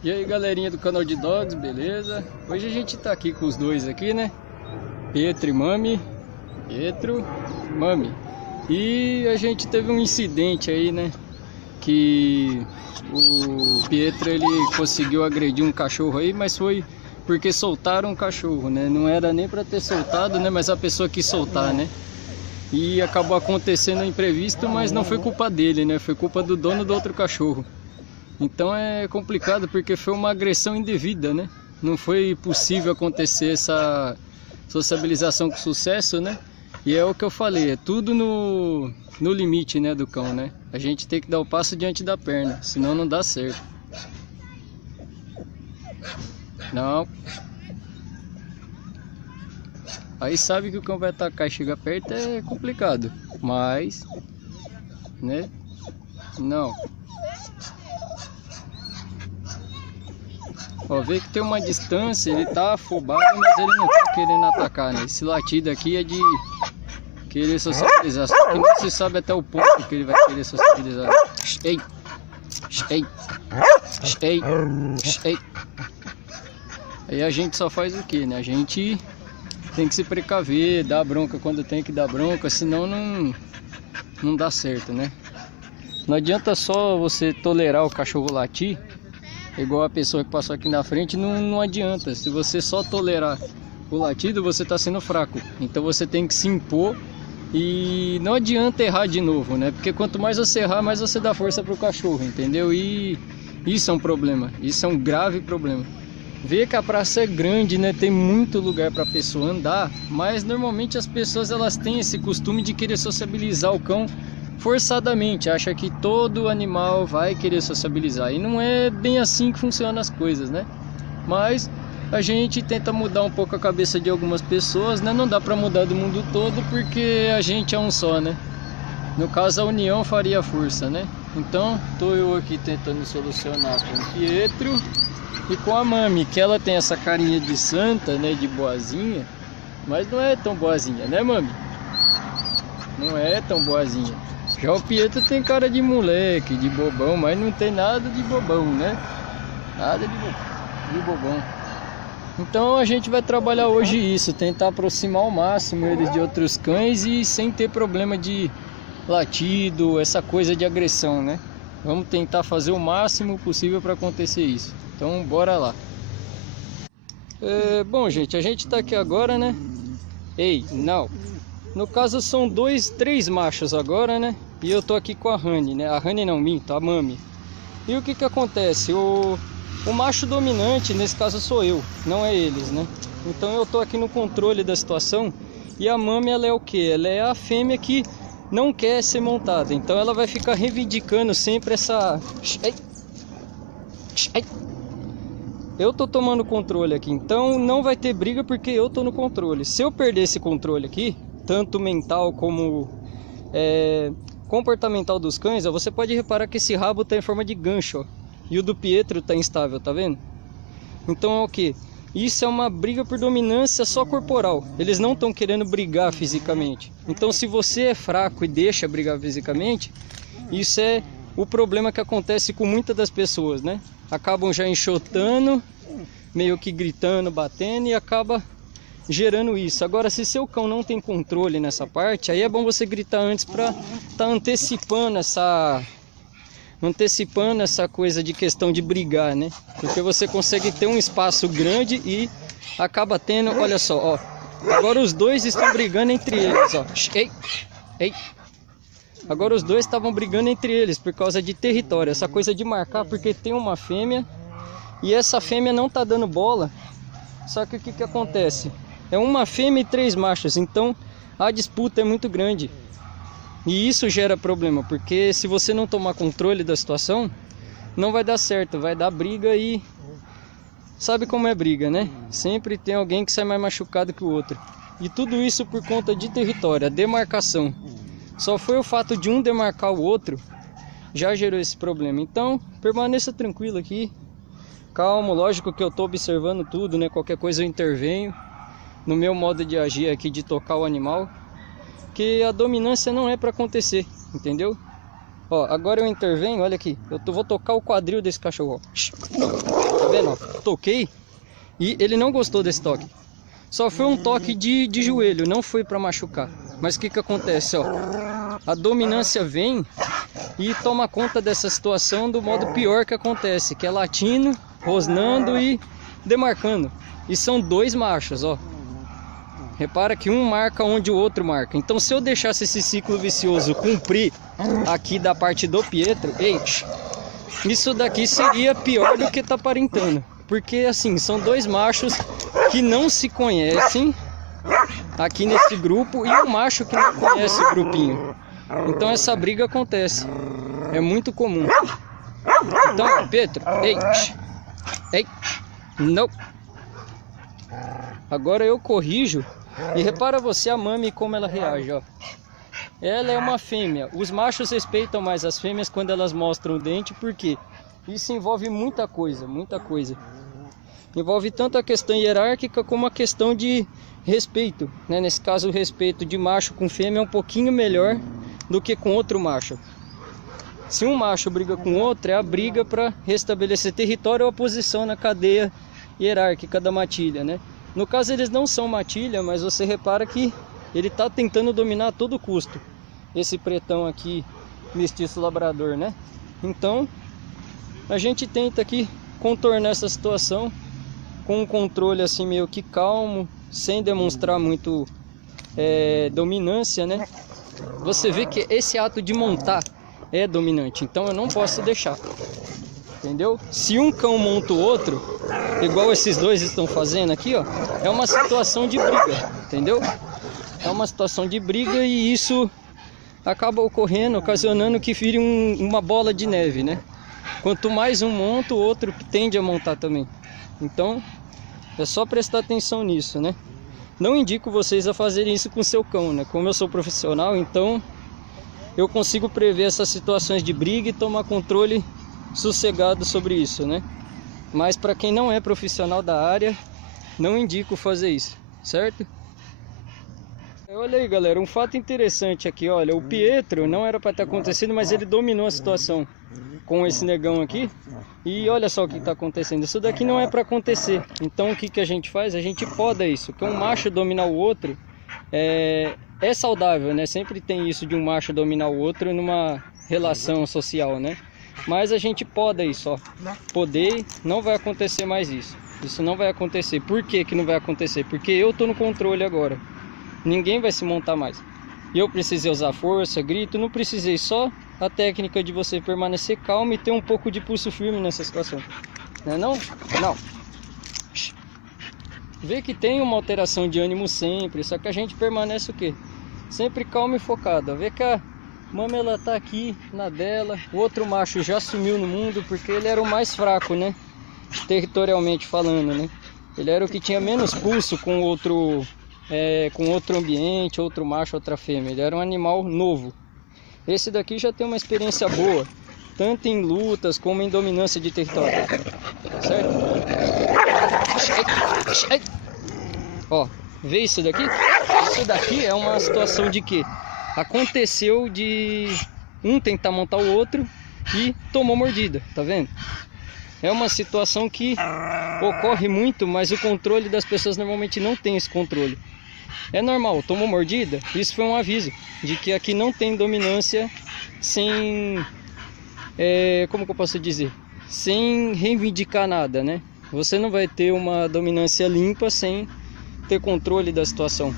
E aí, galerinha do canal de Dogs, beleza? Hoje a gente tá aqui com os dois aqui, né? Pietro e Mami. Pietro, Mami. E a gente teve um incidente aí, né? Que o Pietro, ele conseguiu agredir um cachorro aí, mas foi porque soltaram um cachorro, né? Não era nem pra ter soltado, né? Mas a pessoa quis soltar, né? E acabou acontecendo imprevisto, mas não foi culpa dele, né? Foi culpa do dono do outro cachorro. Então é complicado porque foi uma agressão indevida, né? Não foi possível acontecer essa sociabilização com sucesso, né? E é o que eu falei, é tudo no limite, né, do cão, né? A gente tem que dar o passo diante da perna, senão não dá certo. Não. Aí sabe que o cão vai atacar e chegar perto é complicado, mas, né? Não. Ó, vê que tem uma distância, ele tá afobado, mas ele não tá querendo atacar, né? Esse latido aqui é de querer socializar, só que não se sabe até o ponto que ele vai querer socializar. Ei, ei, ei, ei. Aí a gente só faz o que, né? A gente tem que se precaver, dar bronca quando tem que dar bronca, senão não dá certo, né? Não adianta só você tolerar o cachorro latir, igual a pessoa que passou aqui na frente, não adianta. Se você só tolerar o latido, você está sendo fraco. Então você tem que se impor e não adianta errar de novo, né? Porque quanto mais você errar, mais você dá força para o cachorro, entendeu? E isso é um problema, isso é um grave problema. Vê que a praça é grande, né? Tem muito lugar para a pessoa andar, mas normalmente as pessoas elas têm esse costume de querer sociabilizar o cão forçadamente, acha que todo animal vai querer sociabilizar e não é bem assim que funcionam as coisas, né? Mas a gente tenta mudar um pouco a cabeça de algumas pessoas, né? Não dá para mudar do mundo todo porque a gente é um só, né? No caso a união faria força, né? Então tô eu aqui tentando solucionar com o Pietro e com a Mami, que ela tem essa carinha de santa, né? De boazinha, mas não é tão boazinha, né, Mami? Não é tão boazinha. Já o Pietro tem cara de moleque, de bobão, mas não tem nada de bobão, né? Nada de bobão. Então a gente vai trabalhar hoje isso, tentar aproximar ao máximo eles de outros cães e sem ter problema de latido, essa coisa de agressão, né? Vamos tentar fazer o máximo possível para acontecer isso. Então bora lá. Bom, gente, a gente tá aqui agora, né? Ei, não. No caso são três machos agora, né? E eu tô aqui com a Rani, né? A Rani não, minto, a Mami. E o que que acontece? O macho dominante, nesse caso sou eu, não é eles, né? Então eu tô aqui no controle da situação. E a Mami, ela é o quê? Ela é a fêmea que não quer ser montada. Então ela vai ficar reivindicando sempre essa... Eu tô tomando controle aqui, então não vai ter briga porque eu tô no controle. Se eu perder esse controle aqui, tanto mental como comportamental dos cães, ó, você pode reparar que esse rabo tá em forma de gancho, ó, e o do Pietro tá instável, tá vendo? Então é o que? Isso é uma briga por dominância só corporal. Eles não estão querendo brigar fisicamente. Então se você é fraco e deixa brigar fisicamente, isso é o problema que acontece com muitas das pessoas, né? Acabam já enxotando, meio que gritando, batendo e acaba gerando isso. Agora, se seu cão não tem controle nessa parte, aí é bom você gritar antes para tá antecipando essa coisa de questão de brigar, né? Porque você consegue ter um espaço grande e acaba tendo, olha só, ó. Agora os dois estão brigando entre eles, ó. Ei, ei. Agora os dois estavam brigando entre eles por causa de território, essa coisa de marcar, porque tem uma fêmea e essa fêmea não tá dando bola. Só que o que que acontece? É uma fêmea e 3 machos, então a disputa é muito grande. E isso gera problema, porque se você não tomar controle da situação, não vai dar certo, vai dar briga e... Sabe como é briga, né? Sempre tem alguém que sai mais machucado que o outro. E tudo isso por conta de território, a demarcação. Só foi o fato de um demarcar o outro, já gerou esse problema. Então, permaneça tranquilo aqui, calmo, lógico que eu estou observando tudo, né? Qualquer coisa eu intervenho no meu modo de agir aqui, de tocar o animal, que a dominância não é para acontecer, entendeu? Ó, agora eu intervenho, olha aqui. Vou tocar o quadril desse cachorro, ó. Tá vendo, ó? Toquei e ele não gostou desse toque. Só foi um toque de joelho, não foi para machucar. Mas o que que acontece, ó? A dominância vem e toma conta dessa situação do modo pior que acontece, que é latindo, rosnando e demarcando. E são dois machos, ó. Repara que um marca onde o outro marca. Então se eu deixasse esse ciclo vicioso cumprir aqui da parte do Pietro, isso daqui seria pior do que tá aparentando. Porque assim, são dois machos que não se conhecem aqui nesse grupo e um macho que não conhece o grupinho. Então essa briga acontece. É muito comum. Então, Pietro, ei, não. Agora eu corrijo. E repara você a Mami como ela reage, ó. Ela é uma fêmea. Os machos respeitam mais as fêmeas quando elas mostram o dente, porque isso envolve muita coisa, muita coisa. Envolve tanto a questão hierárquica como a questão de respeito, né? Nesse caso o respeito de macho com fêmea é um pouquinho melhor do que com outro macho. Se um macho briga com outro, é a briga para restabelecer território ou a posição na cadeia hierárquica da matilha, né? No caso eles não são matilha, mas você repara que ele está tentando dominar a todo custo. Esse pretão aqui, mestiço labrador, né? Então, a gente tenta aqui contornar essa situação com um controle assim meio que calmo, sem demonstrar muito dominância, né? Você vê que esse ato de montar é dominante, então eu não posso deixar. Entendeu? Se um cão monta o outro, igual esses dois estão fazendo aqui, ó, é uma situação de briga, entendeu? É uma situação de briga e isso acaba ocorrendo, ocasionando que vire uma bola de neve, né? Quanto mais um monta, o outro tende a montar também. Então, é só prestar atenção nisso, né? Não indico vocês a fazerem isso com seu cão, né? Como eu sou profissional, então eu consigo prever essas situações de briga e tomar controle sossegado sobre isso, né? Mas para quem não é profissional da área, não indico fazer isso, certo? Olha aí, galera, um fato interessante aqui, olha, o Pietro não era para ter acontecido, mas ele dominou a situação com esse negão aqui. E olha só o que está acontecendo, isso daqui não é para acontecer. Então o que que a gente faz? A gente poda isso, que um macho dominar o outro é saudável, né? Sempre tem isso de um macho dominar o outro numa relação social, né? Mas a gente poda isso, ó. Podei, não vai acontecer mais isso. Isso não vai acontecer. Por que que não vai acontecer? Porque eu tô no controle agora. Ninguém vai se montar mais. Eu precisei usar força, grito, não precisei, só a técnica de você permanecer calmo e ter um pouco de pulso firme nessa situação. Não é não? Não. Vê que tem uma alteração de ânimo sempre, só que a gente permanece o quê? Sempre calmo e focado. Vê que a Mami, ela tá aqui na dela. O outro macho já sumiu no mundo porque ele era o mais fraco, né? Territorialmente falando, né? Ele era o que tinha menos pulso com outro ambiente, outro macho, outra fêmea. Ele era um animal novo. Esse daqui já tem uma experiência boa, tanto em lutas como em dominância de território. Certo? Ó, vê isso daqui? Isso daqui é uma situação de que aconteceu de um tentar montar o outro e tomou mordida, tá vendo? É uma situação que ocorre muito, mas o controle das pessoas normalmente não tem esse controle. É normal, tomou mordida, isso foi um aviso de que aqui não tem dominância sem, como que eu posso dizer? Sem reivindicar nada, né? Você não vai ter uma dominância limpa sem ter controle da situação.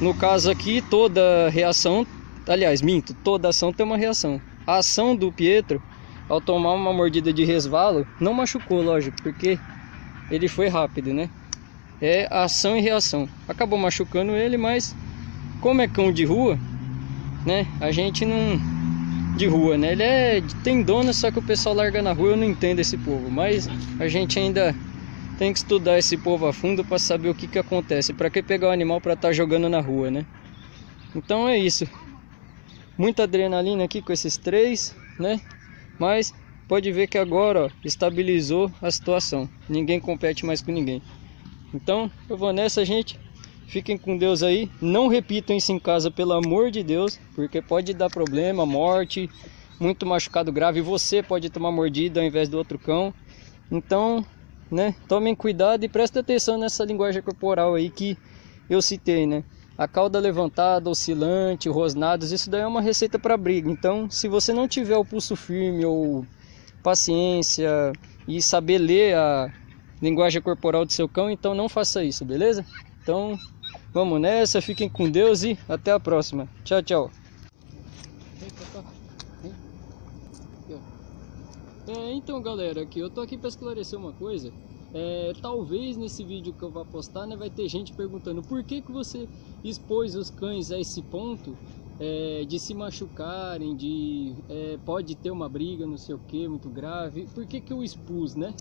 No caso aqui, toda reação, aliás, minto, toda ação tem uma reação. A ação do Pietro, ao tomar uma mordida de resvalo, não machucou, lógico, porque ele foi rápido, né? É ação e reação. Acabou machucando ele, mas como é cão de rua, né? A gente não... de rua, né? Ele tem dono, só que o pessoal larga na rua, eu não entendo esse povo. Mas a gente ainda tem que estudar esse povo a fundo para saber o que que acontece. Para que pegar o animal para estar jogando na rua, né? Então é isso. Muita adrenalina aqui com esses três, né? Mas pode ver que agora, ó, estabilizou a situação. Ninguém compete mais com ninguém. Então eu vou nessa, gente. Fiquem com Deus aí. Não repitam isso em casa, pelo amor de Deus, porque pode dar problema, morte, muito machucado grave. Você pode tomar mordida ao invés do outro cão. Então, né, tomem cuidado e prestem atenção nessa linguagem corporal aí que eu citei, né? A cauda levantada, oscilante, rosnados, isso daí é uma receita para briga. Então, se você não tiver o pulso firme ou paciência e saber ler a linguagem corporal do seu cão, então não faça isso, beleza? Então, vamos nessa, fiquem com Deus e até a próxima. Tchau, tchau. Então, galera, eu tô aqui para esclarecer uma coisa. Talvez nesse vídeo que eu vou postar, né, vai ter gente perguntando por que você expôs os cães a esse ponto de se machucarem, pode ter uma briga, não sei o que, muito grave. Por que eu expus, né?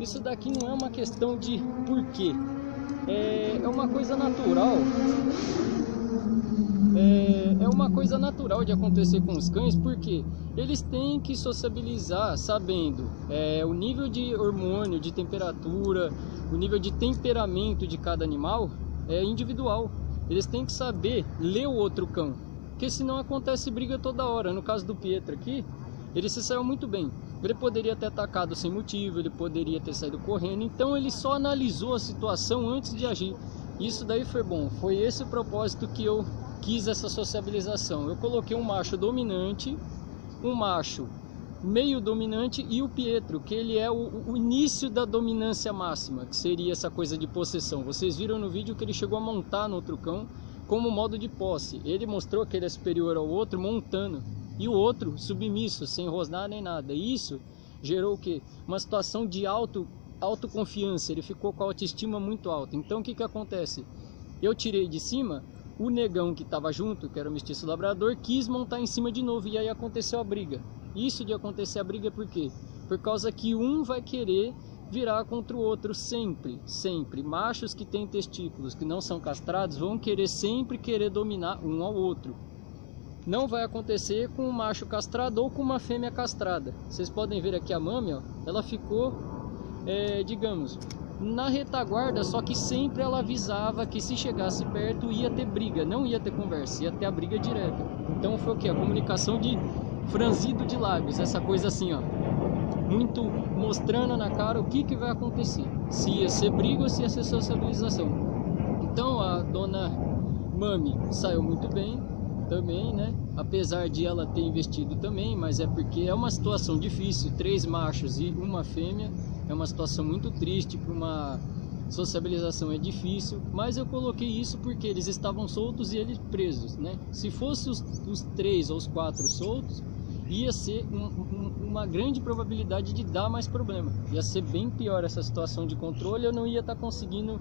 Isso daqui não é uma questão de porquê. É uma coisa natural. É uma coisa natural de acontecer com os cães, porque eles têm que sociabilizar sabendo o nível de hormônio, de temperatura, o nível de temperamento de cada animal é individual. Eles têm que saber ler o outro cão, porque senão acontece briga toda hora. No caso do Pietro aqui, ele se saiu muito bem. Ele poderia ter atacado sem motivo, ele poderia ter saído correndo, então ele só analisou a situação antes de agir. Isso daí foi bom, foi esse o propósito que eu quis essa sociabilização. Eu coloquei um macho dominante, um macho meio dominante e o Pietro, que ele é o início da dominância máxima, que seria essa coisa de possessão. Vocês viram no vídeo que ele chegou a montar no outro cão como modo de posse. Ele mostrou que ele é superior ao outro montando, e o outro submisso, sem rosnar nem nada. E isso gerou o quê? Uma situação de autoconfiança. Ele ficou com a autoestima muito alta. Então o que acontece? Eu tirei de cima, o negão que estava junto, que era o mestiço labrador, quis montar em cima de novo, e aí aconteceu a briga. Isso de acontecer a briga por quê? Por causa que um vai querer virar contra o outro sempre, sempre. Machos que têm testículos, que não são castrados, vão sempre querer dominar um ao outro. Não vai acontecer com um macho castrado ou com uma fêmea castrada. Vocês podem ver aqui a Mami, ó, ela ficou, digamos, na retaguarda, só que sempre ela avisava que se chegasse perto ia ter briga, não ia ter conversa, ia ter a briga direta. Então foi o que? A comunicação de franzido de lábios, essa coisa assim, ó, muito mostrando na cara o que vai acontecer, se ia ser briga ou se ia ser sociabilização. Então a dona Mami saiu muito bem também, né? Apesar de ela ter investido também, mas é porque é uma situação difícil, 3 machos e uma fêmea, é uma situação muito triste, para uma sociabilização é difícil, mas eu coloquei isso porque eles estavam soltos e eles presos, né? Se fosse os 3 ou os 4 soltos, ia ser uma grande probabilidade de dar mais problema, ia ser bem pior essa situação de controle. Eu não ia estar conseguindo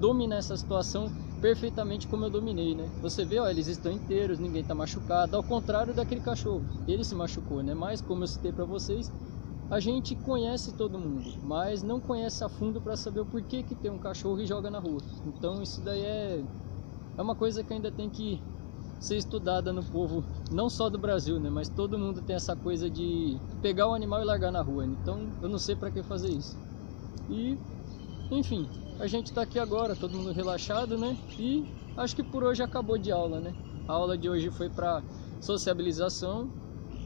dominar essa situação perfeitamente como eu dominei, né? Você vê, ó, eles estão inteiros, ninguém está machucado, ao contrário daquele cachorro, ele se machucou, né? Mas como eu citei para vocês, a gente conhece todo mundo, mas não conhece a fundo para saber o porquê que tem um cachorro e joga na rua. Então isso daí é uma coisa que ainda tem que ser estudada no povo, não só do Brasil, né? Mas todo mundo tem essa coisa de pegar o animal e largar na rua. Então eu não sei para que fazer isso. E, enfim, a gente tá aqui agora, todo mundo relaxado, né? E acho que por hoje acabou de aula, né? A aula de hoje foi para sociabilização,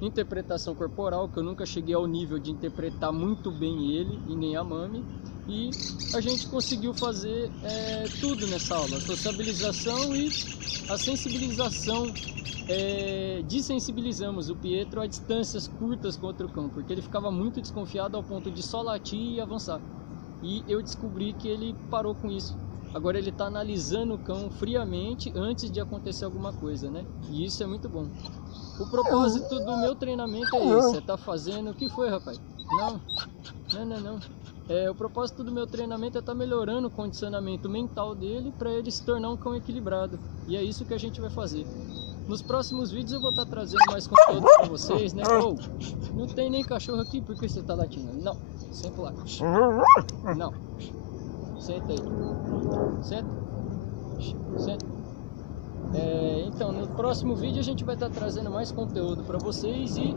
interpretação corporal, que eu nunca cheguei ao nível de interpretar muito bem ele e nem a Mami. E a gente conseguiu fazer tudo nessa aula, a sociabilização e a sensibilização. Desensibilizamos o Pietro a distâncias curtas contra o cão, porque ele ficava muito desconfiado ao ponto de só latir e avançar. E eu descobri que ele parou com isso. Agora ele está analisando o cão friamente antes de acontecer alguma coisa, né? E isso é muito bom. O propósito do meu treinamento é esse, você tá fazendo... O que foi, rapaz? Não. O propósito do meu treinamento é estar melhorando o condicionamento mental dele para ele se tornar um cão equilibrado. E é isso que a gente vai fazer. Nos próximos vídeos eu vou estar trazendo mais conteúdo para vocês, né? Oh, não tem nem cachorro aqui, por que você tá latindo? Não, senta lá. Não, senta aí. Senta. Então, no próximo vídeo a gente vai estar trazendo mais conteúdo para vocês e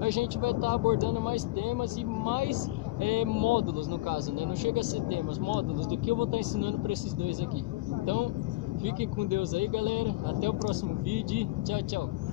a gente vai estar abordando mais temas e mais módulos, no caso, né? Não chega a ser temas, módulos do que eu vou estar ensinando para esses dois aqui. Então, fiquem com Deus aí, galera. Até o próximo vídeo. Tchau, tchau.